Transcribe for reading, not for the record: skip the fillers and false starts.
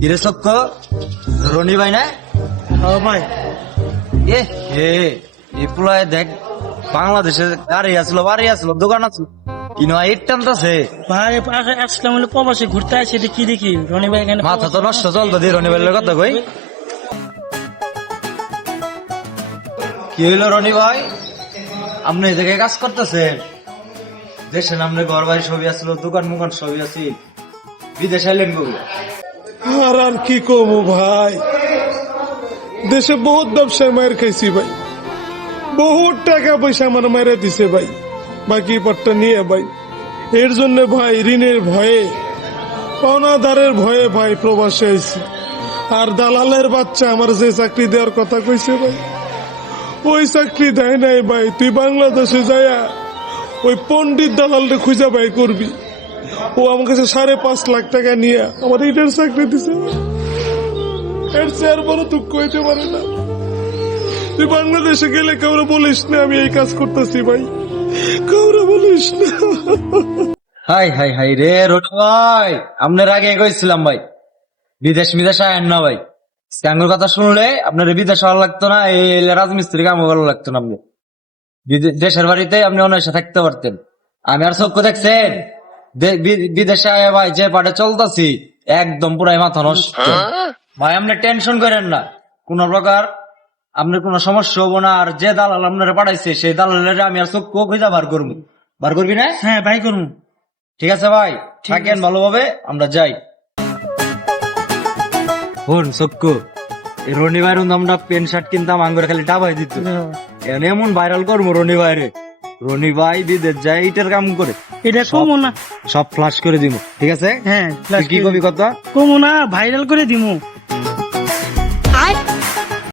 কিরে চক্ক রনি ভাই না? ভাই এ হে এই পুলায় দেখ বাংলাদেশে গাড়ি আসলো বাড়ি আসলো দোকান আসলো কিনো ইট টানতেছে। ভাই আসলাম হলো প্রবাসে ঘুরতে আসি কি দেখি রনি ভাই এখানে মাথা তো নষ্ট চলতো দিয়ে রনি ভাইয়ের কথা কই। কি হইলো রনি ভাই, আপনি এই জায়গায় কাজ করতেছেন? দেশের নামে ঘর বাড়ি সবই আসলো, দোকান মুকান সবই আছে, বিদেশ আইলেন কবি? আর কি কমু ভাই, দেশে বহুত ব্যবসায় মায়ের খাইছি ভাই, বহুত টাকা পয়সা আমার মেরে দিছে ভাই, বাকি পটটা নিয়ে ভাই। এর জন্য ভাই ঋণের ভয়ে অনাধারের ভয়ে ভাই প্রবাসে আইছি। আর দালালের বাচ্চা আমার যে চাকরি দেওয়ার কথা কইছে ভাই, ওই চাকরি দেয় নাই ভাই। তুই বাংলাদেশে যায়া ওই পণ্ডিত দালালরে খুঁজা ভাই করবি। ও আমার কাছে 5.5 লাখ টাকা নিয়ে আমার ইটের চাকরি দিছে। এর চেয়ার বড় দুঃখ হইতে পারে না। তুই বাংলাদেশে গেলে কাউরে বলিস না আমি এই কাজ করতেছি ভাই, কাউরে বলিস না। হাই হাই হাই রে রনি ভাই, আপনার আগে কইছিলাম ভাই বিদেশ বিদেশ আয়েন না ভাই। স্যাঙ্গুর কথা শুনলে আপনার বিদেশ ভালো লাগতো না, এই রাজমিস্ত্রি কামও ভালো লাগতো না। আপনি দেশের বাড়িতে আপনি অনায়াসে থাকতে পারতেন। আমি আর চক্ষু দেখছেন বিদেশে আয় ভাই যে পাটে চলতেছি একদম পুরাই মাথা নষ্ট ভাই। আপনি টেনশন করেন না, কোন প্রকার আপনার কোনো সমস্যা হবো না। আর যে দালাল আপনারা পাঠাইছে সেই দালালের আমি আর চক্ষু খুঁজা বার করবো। বার করবি না? হ্যাঁ ভাই করুন। ঠিক আছে ভাই, থাকেন ভালোভাবে, আমরা যাই। হন চক্ষু রনি ভাইয়ের আমরা প্যান্ট শার্ট কিনতাম, আঙ্গুর খালি ডাবাই দিত। এমন ভাইরাল করবো রনি ভাইরে, রনি ভাই বিদেশ যায় ইটের কাম করে এটা কমো না, সব ফ্লাশ করে দিব। ঠিক আছে? হ্যাঁ তুই কি কবি কথা কমো না, ভাইরাল করে দিমু।